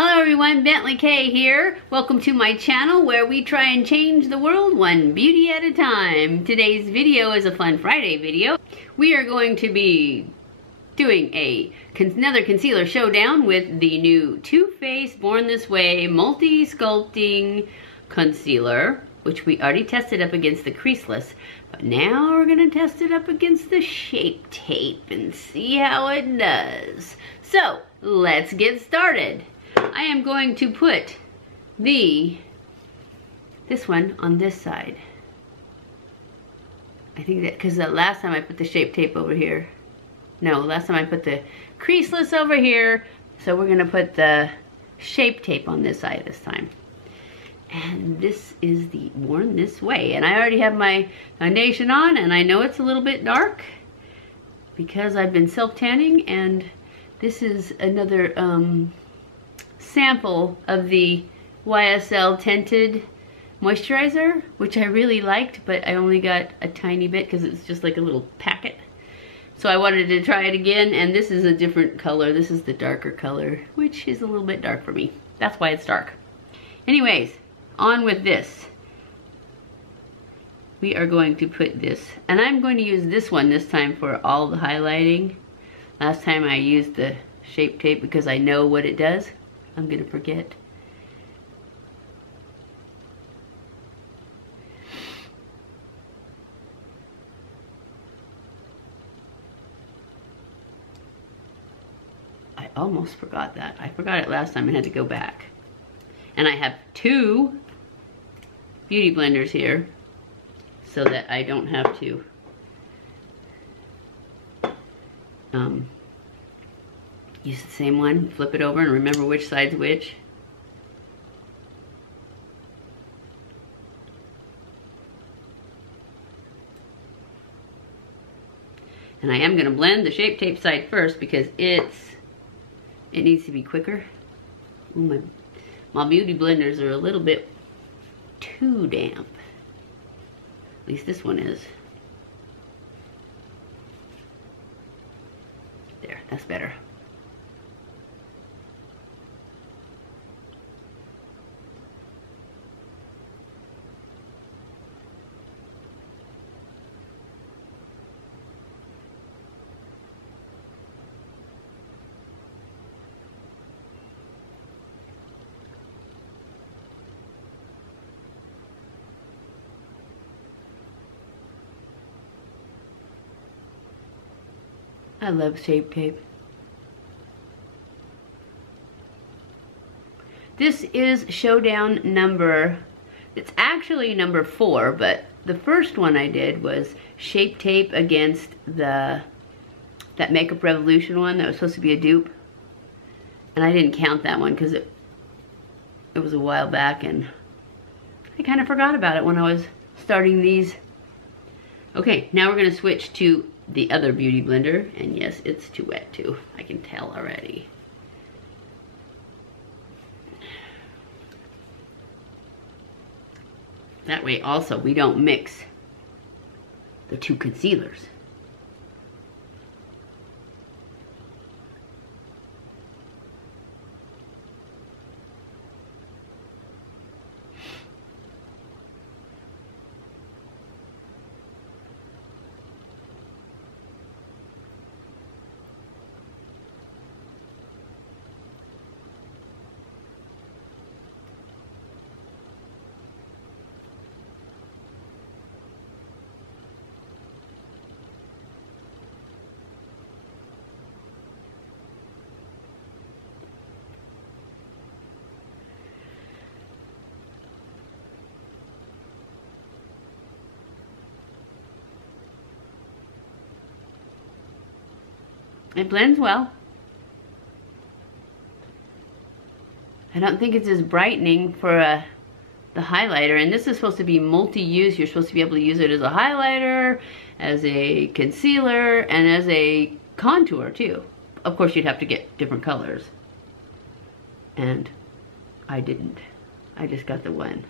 Hello everyone, BentlyK here. Welcome to my channel where we try and change the world one beauty at a time. Today's video is a Fun Friday video. We are going to be doing another concealer showdown with the new Too Faced Born This Way Multi-Sculpting Concealer, which we already tested up against the creaseless. But now we're gonna test it up against the Shape Tape and see how it does. So, let's get started. I am going to put this one on this side. I think that, because the last time I put the Shape Tape over here. No, last time I put the creaseless over here. So we're gonna put the Shape Tape on this side this time. And this is the Born This Way. And I already have my foundation on, and I know it's a little bit dark because I've been self-tanning, and this is another sample of the YSL Tinted Moisturizer, which I really liked, but I only got a tiny bit because it's just like a little packet. So I wanted to try it again, and this is a different color. This is the darker color, which is a little bit dark for me. That's why it's dark. Anyways, on with this. We are going to put this, and I'm going to use this one this time for all the highlighting. Last time I used the Shape Tape because I know what it does. I'm gonna forget. I almost forgot that. I forgot it last time and had to go back. And I have two beauty blenders here so that I don't have to use the same one, flip it over and remember which side's which. And I am gonna blend the Shape Tape side first because it needs to be quicker. Ooh, my beauty blenders are a little bit too damp. At least this one is. There, that's better. I love Shape Tape. This is Showdown number, it's actually number 4, but the first one I did was Shape Tape against that Makeup Revolution one that was supposed to be a dupe. And I didn't count that one because it was a while back and I kind of forgot about it when I was starting these. Okay, now we're gonna switch to the other beauty blender, and yes, it's too wet too. I can tell already. That way also we don't mix the two concealers. It blends well. I don't think it's as brightening for the highlighter, and this is supposed to be multi-use. You're supposed to be able to use it as a highlighter, as a concealer, and as a contour too. Of course, you'd have to get different colors. And I didn't. I just got the one.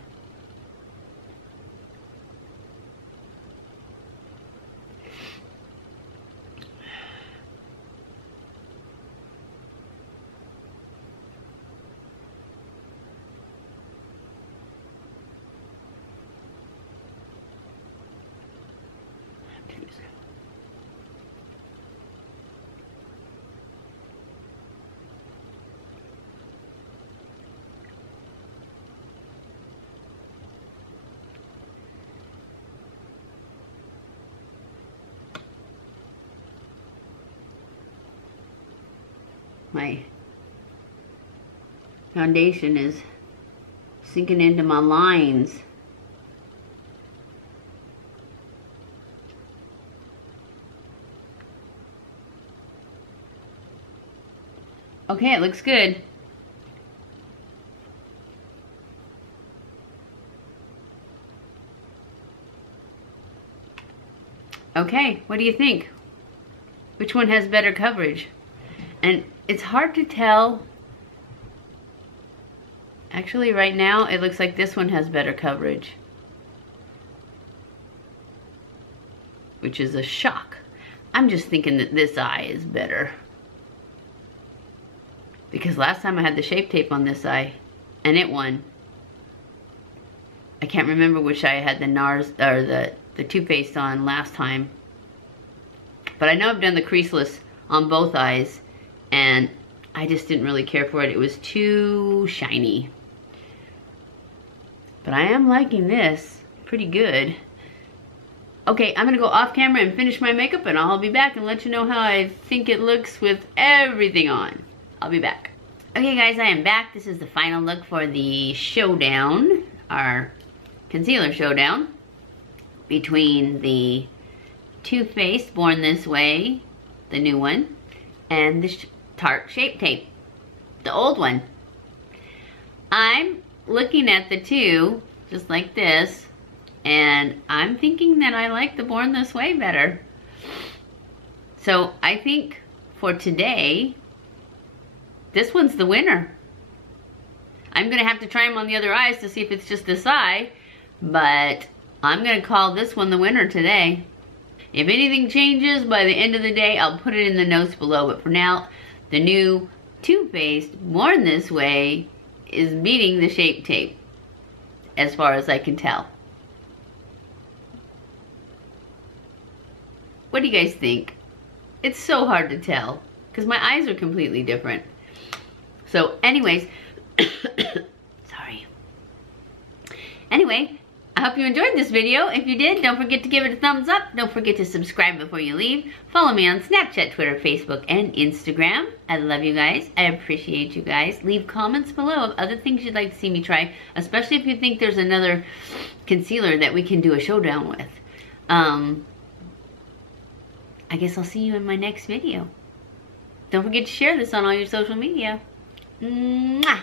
my foundation is sinking into my lines. Okay, it looks good. Okay, what do you think? Which one has better coverage? And it's hard to tell. Actually, right now, it looks like this one has better coverage, which is a shock. I'm just thinking that this eye is better, because last time I had the Shape Tape on this eye, and it won. I can't remember which eye I had the NARS, or the Too Faced on last time. But I know I've done the creaseless on both eyes, and I just didn't really care for it. It was too shiny. But I am liking this pretty good. Okay, I'm gonna go off camera and finish my makeup, and I'll be back and let you know how I think it looks with everything on. I'll be back. Okay guys, I am back. This is the final look for the Showdown, our concealer showdown, between the Too Faced Born This Way, the new one, and the Tarte Shape Tape, the old one. I'm looking at the two, just like this, and I'm thinking that I like the Born This Way better. So I think for today, this one's the winner. I'm gonna have to try them on the other eyes to see if it's just this eye, but I'm gonna call this one the winner today. If anything changes by the end of the day, I'll put it in the notes below, but for now, the new Too Faced Born This Way is beating the Shape Tape, as far as I can tell. What do you guys think? It's so hard to tell, because my eyes are completely different. So anyways, sorry. Anyway, I hope you enjoyed this video. If you did, don't forget to give it a thumbs up. Don't forget to subscribe before you leave. Follow me on Snapchat, Twitter, Facebook, and Instagram. I love you guys. I appreciate you guys. Leave comments below of other things you'd like to see me try, especially if you think there's another concealer that we can do a showdown with. I guess I'll see you in my next video. Don't forget to share this on all your social media. Mwah!